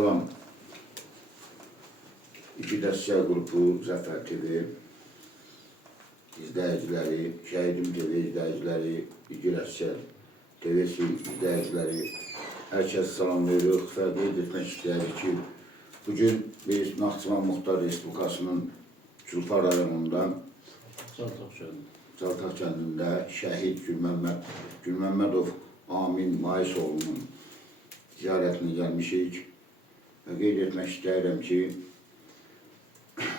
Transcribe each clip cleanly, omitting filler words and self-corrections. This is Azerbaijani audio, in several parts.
Salam. İki Dəstəkçi Qrupu, Zəfər TV izləyiciləri, Şəhidim TV izləyiciləri, İki Dəstəkçi TV izləyiciləri, hər kəs salamlayırıq və qeyd etmək istəyirik ki, bugün biz Naxçıvan Muxtar Respublikasının Culfa rayonunda Çaltaq kəndində şəhid Gülməmmədov Amin Maisoğlu'nun ziyarətini gəlmişik və qeyd etmək istəyirəm ki,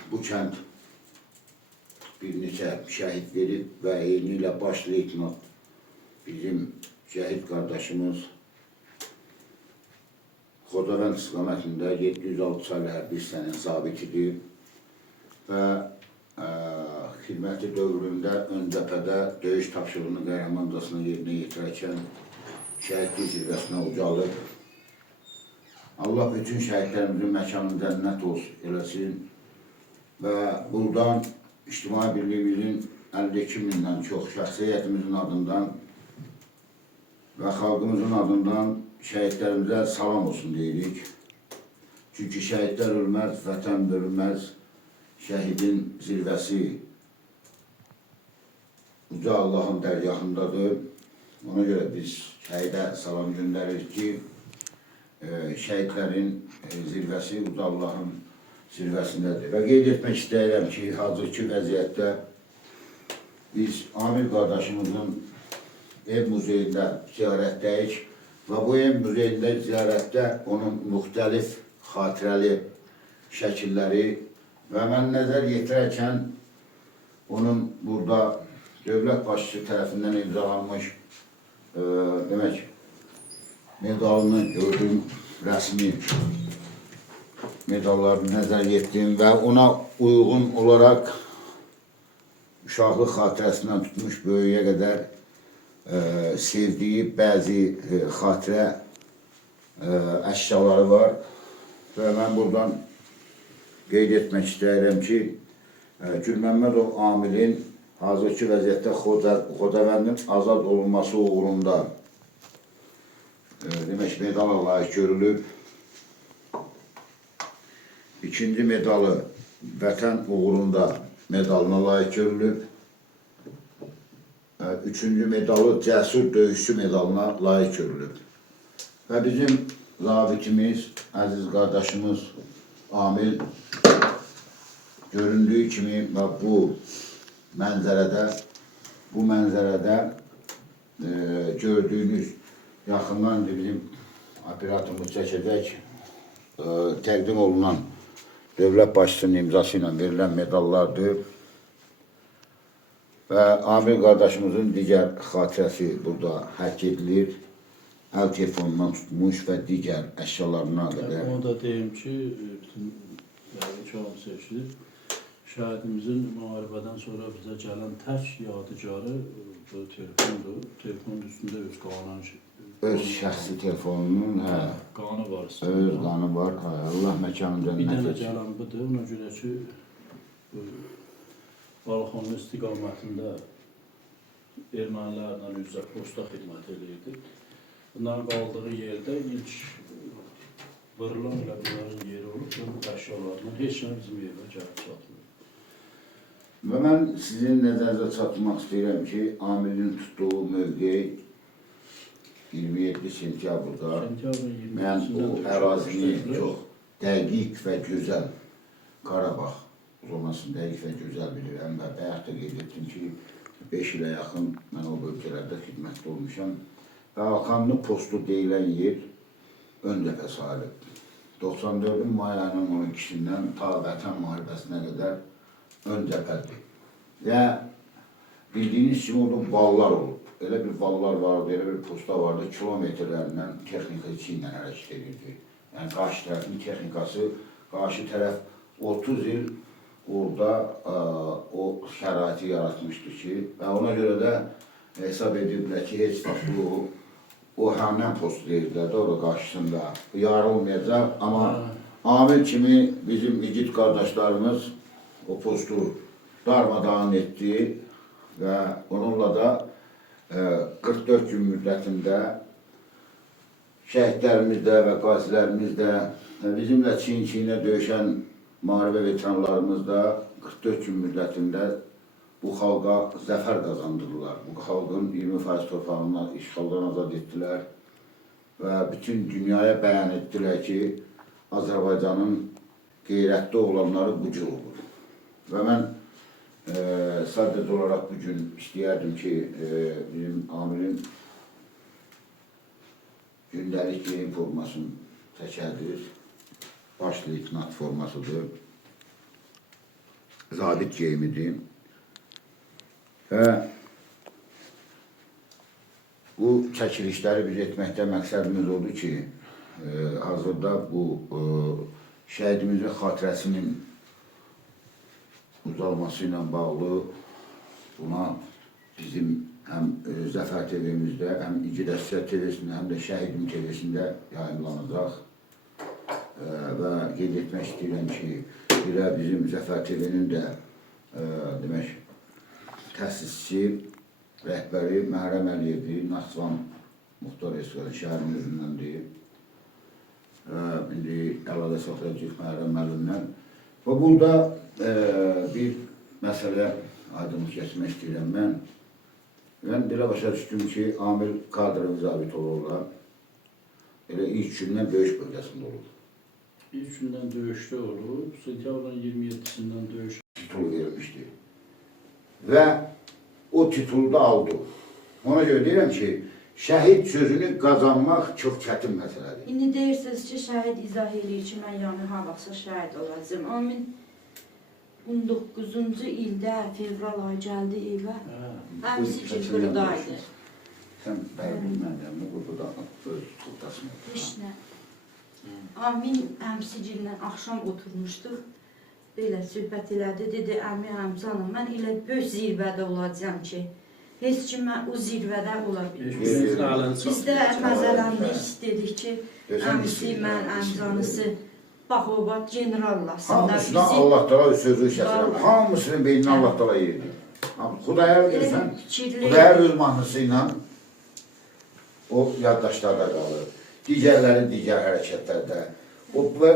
bu kənd bir neçə şəhid verib və eyni ilə baş leytenant bizim şəhid qardaşımız Xocavənd istiqamətində 706 saylı hərbi hissənin zabitidir və xidməti dövründə ön cəbhədə döyüş tapşırığını qəhrəmancasına yerinə yetirərkən şəhidlik zirvəsinə ucalıb. Allah bütün şəhidlərimizin məkanı cənnət olsun eləsin və buradan İctimai Birliyimizin 52 mindən çox şəxsiyyətimizin adından və xalqımızın adından şəhidlərimizə salam olsun deyirik. Çünki şəhidlər ölməz, vətən bölünməz, şəhidin zirvəsi uca Allahın dərgahındadır. Ona görə biz şəhidə salam göndəririk ki, şəhidlərin zirvəsi uca Allahın zirvəsindədir. Və qeyd etmək istəyirəm ki, hazırki vəziyyətdə biz Amir qardaşımızın ev muzeyində ziyarətdəyik və bu ev muzeyində ziyarətdə onun müxtəlif xatirəli şəkilləri və mən nəzər yetirərkən onun burada dövlət başçısı tərəfindən imzalanmış demək medalını gördüyüm rəsmi medallarını nəzər yetdim və ona uyğun olaraq uşaqlıq xatirəsindən tutmuş böyüyə qədər sevdiyi bəzi xatirə əşyaları var və mən buradan qeyd etmək istəyirəm ki, Gülməmmədov Amilin hazırki vəziyyətdə Xocavəndin azad olunması uğrunda demək medala layiq görülüb. İkinci medalı vətən uğrunda medalına layiq görülüb. Üçüncü medalı cəsur döyüşçü medalına layiq görülüb. Və bizim zabitimiz, əziz qardaşımız Amil göründüyü kimi bu mənzərədə gördüyünüz yaxından bizim operatorumuz çəkəcək təqdim olunan dövlət başçısının imzası ilə verilən medallardır. Və Amir qardaşımızın digər xatirəsi burada həkk edilir. Əl telefonundan tutmuş və digər əşyalarına qədər. Onu da deyim ki, bütün çoğun seçilir. Şəhidimizin müharibədən sonra bizə gələn tək yadigarı bu telefondur. Telefonun üstündə öz qanun öz şəxsi telefonunun qanı var üstündə. Öz qanı var. Allah məkanın cənnət etsin. Bir dənə gələn budur. Ona görə ki, Balıqxanlı istiqamətində ermənilərlə üzrə posta xidmət edirdi. Bunların qaldığı yerdə ilk vırılan elə bunların yeri olub, bu əşyalarından heç nə bizim yerdə gəlib çatmıyor. Və mən sizin nəzərinizə çatmaq istəyirəm ki, Amilin tutduğu mövqeyi 27 sentyabrda mən bu ərazini çox dəqiq və gözəl Qarabağ zonasını dəqiq və gözəl bilirəm və bayaq da qeyd etdim ki, 5 ilə yaxın mən o bölgələrdə xidmətdə olmuşam. Və Alxanlı postu deyilən yer ön cəbhə sahib. 94-ün may ayının 12-sindən ta vətən müharibəsinə qədər ön cəbhədir. Və bildiyiniz kimi orada vallar olub. Elə bir vallar vardı, elə bir posta vardı, kilometrlərindən texnika ilə hərəkət edirdi. Yəni qarşı tərəfin texnikası, qarşı tərəf 30 il orada o şəraiti yaratmışdı ki, və ona görə də hesab ediblər ki, heç vaxt o həmən postu deyirdilər də orada qarşısında yarılmayacaq. Amma Amil kimi bizim igid qardaşlarımız o postu darmadağın etdi və onunla da 44 gün müddətində şəhidlərimiz də və qazilərimiz də, bizimlə çiyin-çiyinə döyüşən müharibə veteranlarımız da 44 gün müddətində bu xalqa zəfər qazandırdılar. Bu xalqın 20% torpağını işğaldan azad etdilər və bütün dünyaya bəyan etdilər ki, Azərbaycanın qeyrətli oğlanları bu cür olur. Və mən sadəcə olaraq bugün istəyərdim ki, bizim Amilin gündəlik geyim formasını təkədir. Baş leytenant formasıdır. Zabit geyimidir. Və bu çəkilişləri biz etməkdə məqsədimiz oldu ki, hazırda bu şəhidimizin xatirəsinin uzalması ilə bağlı buna bizim həm Zəfər TV-mizdə, həm İgidəstə TV-sində, həm də Şəhidim TV-sində yayınlanacaq. Və qeyd etmək istəyirəm ki, elə bizim Zəfər TV-nin də demək, təsisçisi, rəhbəri Məhrəm Əliyevdir, Naxçıvan Muxtar Respublikası şəhərinin özündəndir. İndi əlaqə saxlayacaq Məhrəm müəllimdən. Və burada bir məsələ aydınlıq gətirmək istəyirəm mən. Mən belə başa düşdüm ki, Amil kadrın zabit olurlar. Elə ilk gündən döyüş bölgəsində olur. İlk gündən döyüşdə olub, sentyabrın 27-sindən döyüş titul verilmişdi. Və o titulu da aldı. Ona görə deyirəm ki, şəhid sözünü qazanmaq çox çətin məsələdir. İndi deyirsiniz ki, şəhid izah eləyir ki, mən yəni ha vaxtsa şəhid olacağım. Amin 19-cu ildə fevral ayı gəldi evə. Həmisi ki, buradaydı. Sən bilmədəm, burada öz tutasını. Heç nə. Amin əmsicillə axşam oturmuşduq. Belə söhbət elədi, dedi, əmi əmcanım, mən elə böyük zirvədə olacağım ki, heç ki, mən o zirvədə ola bilmirəm. Biz də məzələndik, dedik ki, əmsi, mən, əmcanısı, bax o, bax, generallasın. Hamısına Allah dala sözü şəsirəm, hamısının beynini Allah dala yerdir. Xudayar görsən, Xudayar öz mahnısı ilə o yaddaşlarda qalır. Digərləri digər hərəkətlərdə.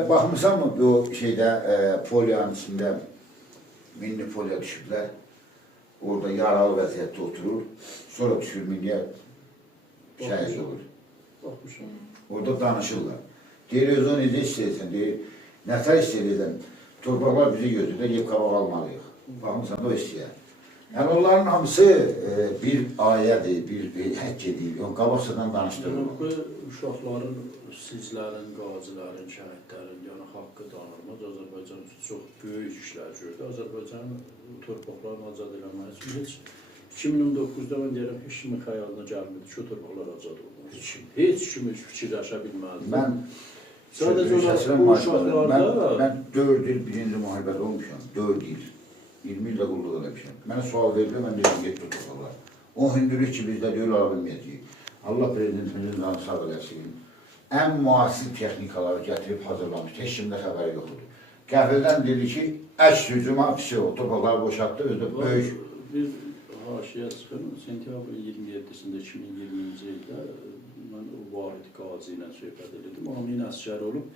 Baxmısan mı bu şeydə, poliyanın içində minli poliya düşüblər. Orada yaralı vəziyyətdə oturur. Sonra düşür minliyə şəhid olur. Orada danışırlar. Deyir, özü necə istəyirsən, deyir, nətər istəyirsən, torpaqlar bizi gözündə yiyib qabaq almalıyıq. Baxmısan da o istəyər. Yəni, onların hamısı bir ayədir, bir həkk edir, qabaqsadan danışdırır. Bu uşaqların, sizlərin, qazilərin, şəhidlərin, yəni haqqı danılmaz. Azərbaycan üçün çox böyük işlər gördü. Azərbaycanın torpaqlarını azad eləmək üçün heç 2019-da mən deyirəm, heç kimin xəyalına gəlmədi ki, o torpaqlar azad olmaz. Heç kim fikirləşə bilmədi. Mən sadəcə olaraq bu uşaqlarda... Mən 4 il birinci müharibədə olmuşam, 4 il. 20 ildə qulluq eləmişəm. Mənə sual verirlər, mən deyirəm, get tuturlar. O hündürlük ki, bizdə deyil, ala bilməyəcəyik. Allah prezidentimizin sağ eləsin. Ən müasir texnikaları gətirib hazırlamış, heç kimdə xəbəri yoxdur. Qəfildən dedi ki, əks hücuma pisi o, torpaqları boşaltdı, özdə böyük... Bir haşiyə çıxın, sentyabrın 27-sində 2020-ci ildə mən o Vahid Qazi ilə söhbət edirdim. Amin əsgər olub.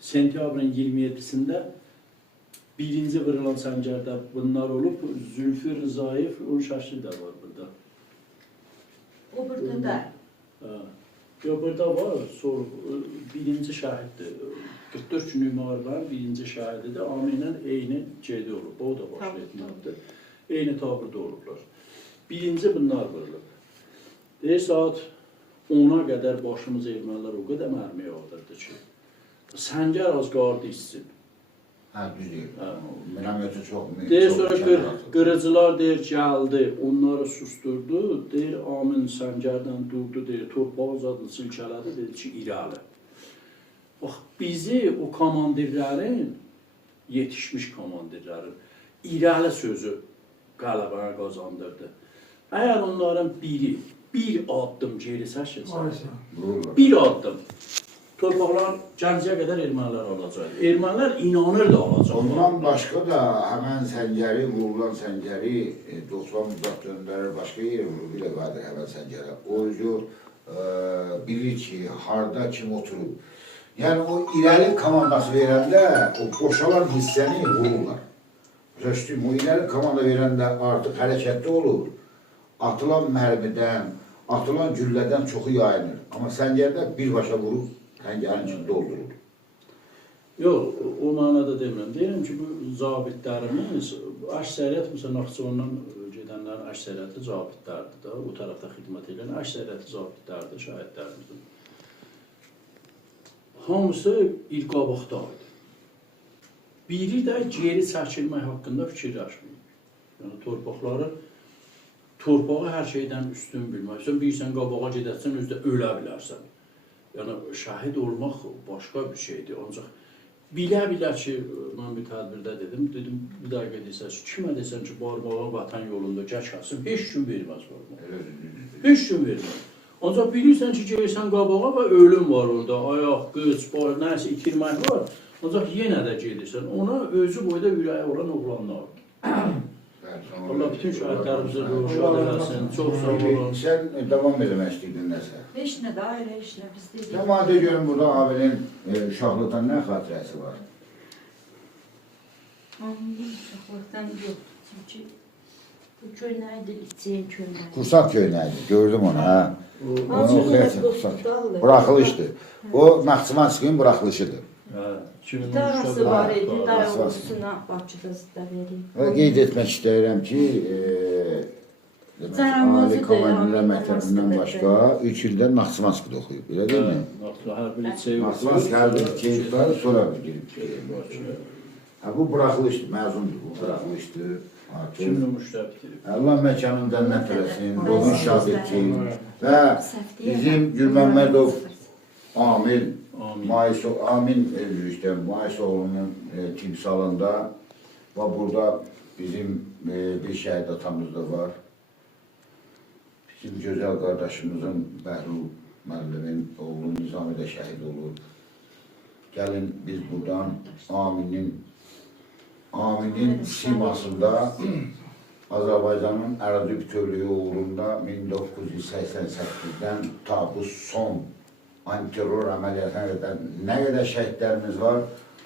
Sentyabrın 27-sində birinci vırılan səngərdə bunlar olub, Zülfü Rızayev, onun şaşlı da var burada. O burada da. Yox, burada var, birinci şəhiddir. 44 günlük müharibənin birinci şəhididir. Aminlə eyni cedi olub, o da baş etməlidir. Eyni tabirdə olublar. Birinci bunlar vırılıb. Deyir, saat 10-a qədər başımız ermənilər o qədər mərmi yağdırdı ki, səngər az qardı içsin. Hə, düz deyil. Minamyotı çox mühüm. Deyir, sonra qırıcılar deyir, gəldi, onları susturdu. Deyir, Amin səngərdən durdu, deyir, torpağı zadını silkələdi, dedi ki, irəli. Bax, bizi o komandirlərin, yetişmiş komandirlərin, irəli sözü qələbəni qazandırdı. Əgər onların biri, bir addım geri səşirsə, bir addım, torpaqlar Gəncəyə qədər ermənilər alacaq. Ermənilər inanırdı alacaq. Ondan başqa da həmən səngəri, vurulan səngəri 90 uzaq döndürür, başqa yerə vurur, bilə qadir həmən səngərə. O bilir ki, harda kim oturub. Yəni o irəli komandası verəndə o boşalan hissəni vururlar. Rəşdim, o irəli komanda verəndə artıq hərəkətli olur. Atılan mərmidən, atılan güllədən çoxu yayınır. Amma səngərdə birbaşa vurub təngərin içində doldurur. Yox, o mənada demirəm. Deyirəm ki, bu zabitlərimiz, əksəriyyət, məsələn, Naxçıvandan gedənlərin əksəriyyəti zabitlərdir da, o tərəfdə xidmət edən əksəriyyəti zabitlərdir, şəhidlərimizdir. Hamısı il qabaqda idi. Biri də geri çəkilmək haqqında fikirləşməyib. Yəni, torpağı hər şeydən üstün bilmək. Sən bilirsən, qabağa gedərsən, özdə ölə bilərsən. Yəni, şəhid olmaq başqa bir şeydir. Ancaq bilə-bilə ki, mən bir tədbirdə dedim, bir dəqiqə desəz, kimə desən ki, barmağa vətən yolunda gəç qalsın, heç gün verməz barmağa. Heç gün verməz. Ancaq bilirsən ki, gelirsən qabağa və ölüm var orada, ayaq, qıç, bar, nəsə itirmək var. Ancaq yenə də gedirsən, ona özü boyda ürəyi olan oğlanlardır. Allah bütün şəhidlərimizə rövşad eləsin, çox sağ olun. Sən davam eləmək istəyirdin nəsə? Heç nə də ayrı işlə biz dedik. Cəmadə görün, burada Abilin uşaqlıqdan nə xatirəsi var? Amin, uşaqlıqdan yox. Çünki bu köynəkdir, içəyin köynək. Kursaq köynəkdir, gördüm onu, hə? Onu oxuyasın, kursaq. Buraxılışdır. O, Naxçıvanskinin buraxılışıdır. Darası var idi, dayağusuna Bakıda da verib. Və qeyd etmək istəyirəm ki, Ali Komandirlər Məktəbindən başqa 3 ildə Naxçıvanskida oxuyub, elə deyil mi? Naxçıvansk hərbi liseyindən sonra girib. Bu buraxılışdır, məzundur, bu buraxılışdır. Kimlə müştəq bitirib? Allah məkanın cənnət eləsin, ruhun şad etsin və bizim Gülməmmədov Amil Maisoğlu'nun timsalında və burada bizim bir şəhid atamız da var. Bizim gözəl qardaşımızın Bəhlul müəllimin oğlu Nizami də şəhid olur. Gəlin biz buradan Aminin simasında Azərbaycanın ərazi bütövlüyü uğrunda 1988-dən ta bu son antiterror əməliyyatına qədər nə qədər şəhidlərimiz var,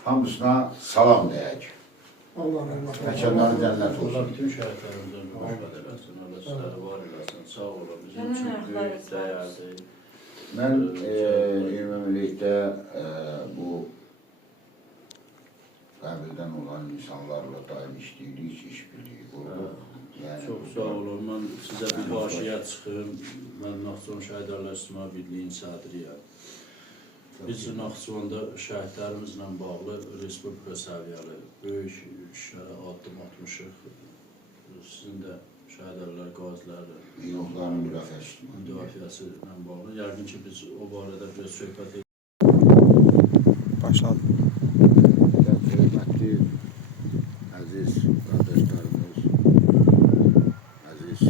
hamısına salam deyək. Məkanları cənnət olsun. Allah bütün şəhidlərimizdən rəhmət eləsin, Allah sizləri var eləsin, sağ olun. Bizim üçün böyük dəyərdir. Mən ümumilikdə bu qəbildən olan insanlarla daim işləyirik, iş bilirik, qururuq. Çox sağ olun, mən sizə bir haşiyə çıxım. Mən Naxçıvan Şəhidlərlə İctimai Birliyinin sədriyəm. Biz Naxçıvanda şəhidlərimizlə bağlı Respublika səviyyəli böyük işlərə addım atmışıq. Sizin də şəhidlər, qazilərlə müdafiəsi ilə bağlı. Yəqin ki, biz o barədə biraz söhbət edirik. Başladı. Hörmətli, əziz qardaşlarımız, əziz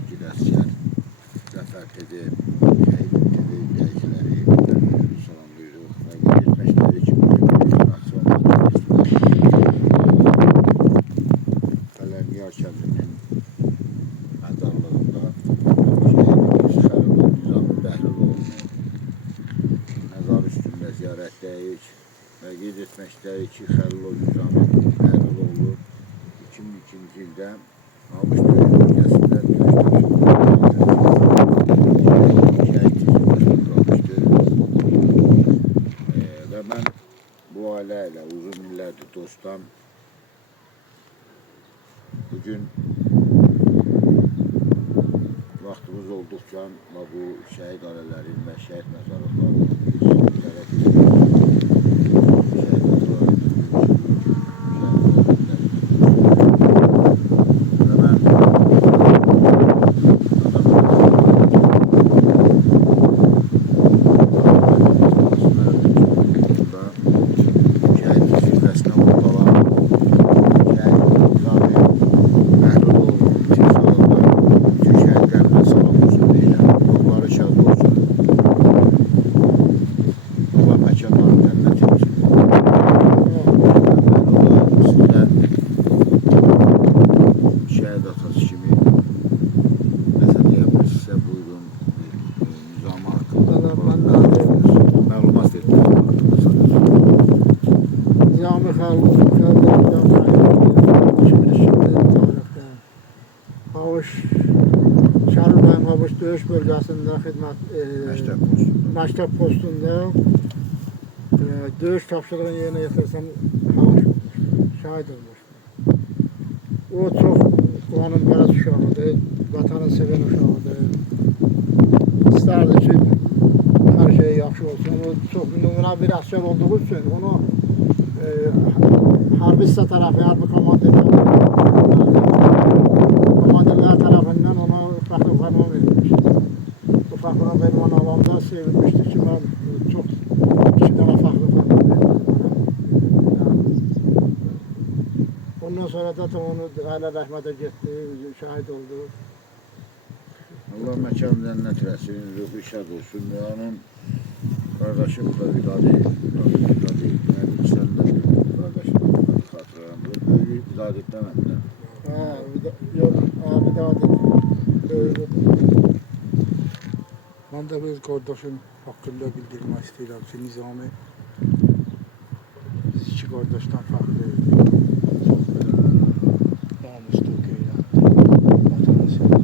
İgid Əsgər, Zəfər TV, Şəhid TV izləyiciləri, salamlayırıq və qeyd etmək istəyirik ki, bugün Fələmiyar kəndinin məzarlığında şəhidimiz Xəlilov Nizami Bəhliloğlu'nu məzar üstündə ziyarətdəyik və qeyd etmək istəyirik ki, Xəlilov Nizami Bəhliloğlu 2002-ci ildə Ağuş döyüş bölgəsində və mən bu ailə ilə uzun illərdir dostam. Bugün vaxtımız olduqca bu şəhid ailələrin və şəhid məzarlıqlarının ziyarət Havuç, Şarıldayım Havuç döyüş bölgesinde hizmet, məktəb postunda döyüş tapşırığını yerine getirsem Havuç şahit olmuş. O çok onun biraz uşağıdır, vatanı seven uşağıdır. İsterdi ki her şey yaxşı olsun. O çok numara bir asker olduğu için onu harbi hisse tarafı, harbi komandirler tarafından ona ufak ufak verilmiş. Ufak ufak benim alanda sevilmişti ki ben çok iki tane farklı ondan sonra da onu hala rahmete gitti, şahit oldu. Allah mekan cennet versin, ruhu şad olsun. Onun kardeşi bu da Vidadi. Yani sen de kardeşim hatırandı. Büyüğü Vidadi demediler. Yok, Vidadi. Ben de bir kardeşim hakkında bildirmek istiyorum ki Nizami biz iki kardeşten farklıyız. Namuslu köyler. Vatanı seviyor.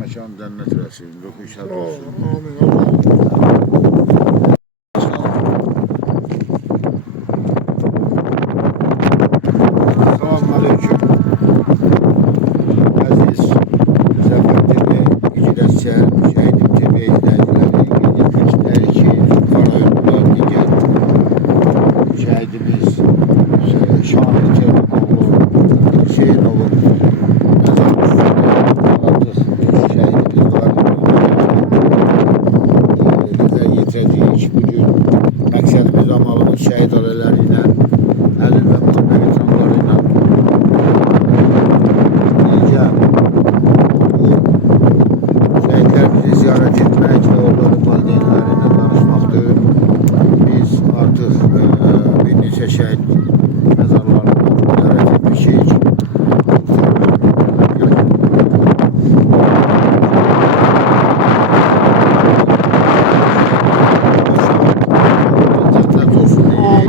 Mekan cennet versin, ruhu şad olsun. Amin. Selamünaleyküm. Aziz Zafer TV, İciləsçə, Şəhidim TV izləyiciləri, gedilmişlər ki, Qarayolda digər şəhidimiz Şamil Kerimoğlu, Hüseynovun məzar üstündə artıq şəhidimiz var. Bizə yetirəcəyik bugün məqsədimiz amalımız şəhid ailələri ilə, əlil və müharibə veteranları ilə şəhidlərimizi ziyarət etmək və onların valideynləri ilə danışmaqdır. Biz artıq bir neçə şəhid məzarlarını ziyarət etmişik. Cənnət olsun deyirik.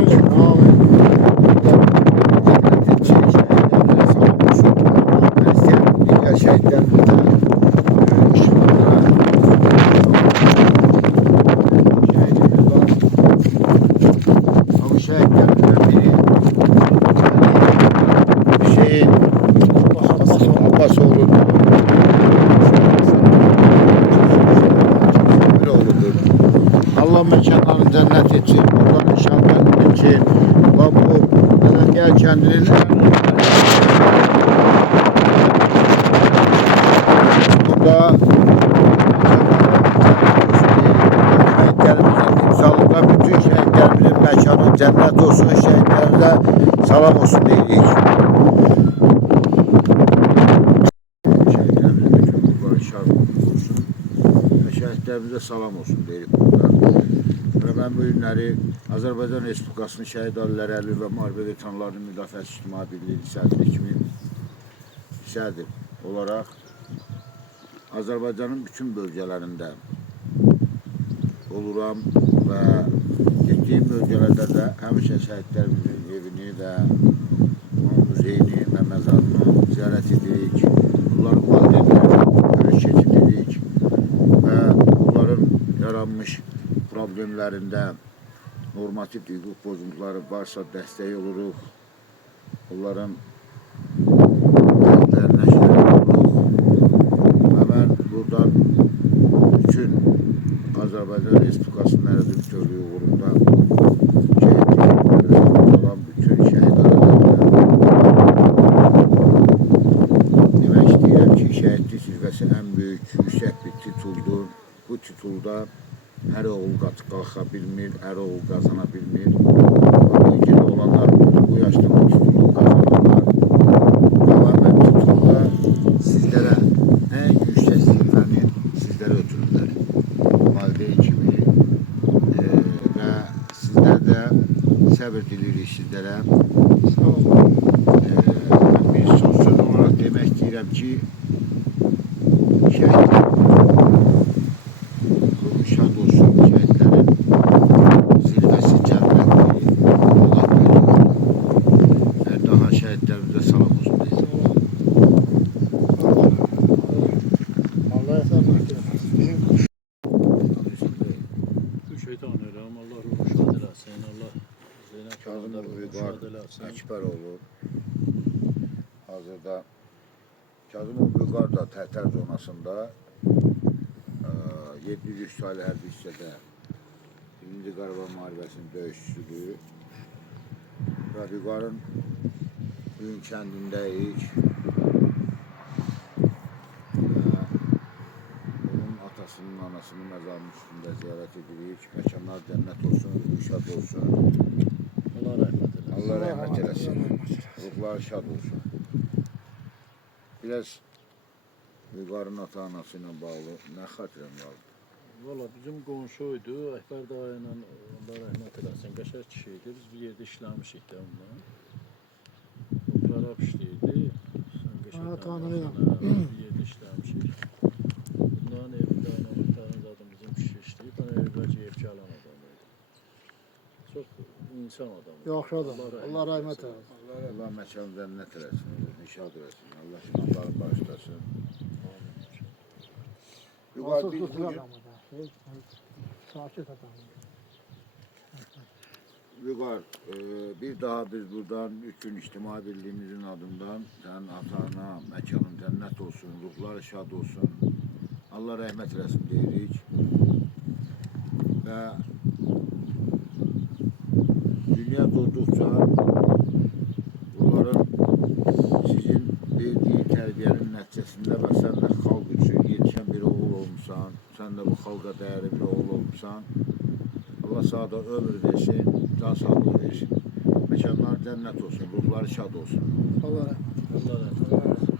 Allah mekanlarını cennet etsin, oradan inşallah etsin. Ve bu Belediye kendinin burada şehitlerimizin imzalıkla bütün şehitlerimizin mekanı cennet olsun, şehitlerimize salam olsun deyirik. Şehitlerimizin mekanı şarkı olsun ve şehitlerimize salam olsun deyirik burada. Və mən bu günləri Azərbaycan Respublikasının şəhid ailələri, əlil və müharibə veteranlarının müdafiəsi İctimai Birliyi sədri kimi sədr olaraq Azərbaycanın bütün bölgələrində oluram və getdiyim bölgələrdə də həmişə şəhidlərimizin evini və muzeyini və məzarını ziyarət edirik. Onların valideynlərini görüş keçiririk və onların yaranmış problemlərində normativ hüquq pozuntuları varsa dəstək oluruq. Onların dərdlərinə şəhid oluruq. Və mən buradan bütün Azərbaycan Respublikasının ərazi bütövlüyü uğrunda şəhidlik olan bütün şəhid ailələrində demək istəyirəm ki, şəhidlik zirvəsi ən böyük, yüksək bir tituldur. Bu titulda hər oğul qalxa bilmir, hər oğul qazana bilmir. İlgili olanlar bu yaşda bu tutulu qazanırlar. Davam et tutulda sizlərə ən yüksək zirvəni sizlərə ötürürlər. Valideyn kimi və sizlər də səbir dilirik sizlərə. Sağ olun. Bir son söz olaraq demək istəyirəm ki, şəhid ruhu şad olsun, şəhidlərin zirvəsi cənnətdir. Allah buyuruyor. Və daha şəhidlərimizə salam olsun deyir. Allah rəhmət eləsin. Bu şeytan eyləm, Allah ruhu şad eləsin, Allah Zeynəb Kazım xanımda ruhu Uyğar şad eləsin. Əkbəroğlu hazırda Kazım Uyğar da Tərtər zonasında 700 saylı hərbi hissədə 1-ci Qarabağ müharibəsinin döyüşçüsüdür. Və Uyğarın Büyün kəndindəyik. Onun atasının, anasının məzarının üstündə ziyarət edirik. Məkanlar cənnət olsun, ruhu şad olsun. Allah rəhmət eləsin. Allah rəhmət eləsin. Ruhları şad olsun. Biraz Uyğarın ata-anası ilə bağlı nə xatirəm qaldı? Valla bizim qonşuydu, Əkbər dayı ilə Allah rəhmət eləsin, qəşəng kişi idi. Biz bir yerdə işləmişik də onunla. O qərab işləyirdi. Sən qəşəng tanıyıram. bir yerdə işləmişik. Bunların evində ilə muhtarın zaten bizim kişi işləyib. Bana evvəlcə ev çalan adam idi. Çox insan adamı. Yaxşı adam. Allah rəhmət eləsin. Allah məkanı cənnət eləsin, ruhunu şad eləsin. Allah günahları bağışlasın. Uyğar Asıl biz tutur bugün adamı da. Sakit adam. Uyğar, bir daha biz buradan bütün İctimai Birliğimizin adından sənin atana, məkanın cənnət olsun, ruhları şad olsun. Allah rəhmət eləsin deyirik. Və dünya durduqca bunların sizin verdiyi tərbiyənin nəticəsində və sən də xalq üçün yetişən bir oğul olmuşsan, sən də bu xalqa dəyərli bir oğul olmuşsan. Allah sana da ömür versin, can sağlığı versin. Məkanlar cənnət olsun, ruhları şad olsun. Allah rəhmət. Allah rəhmət eləsin.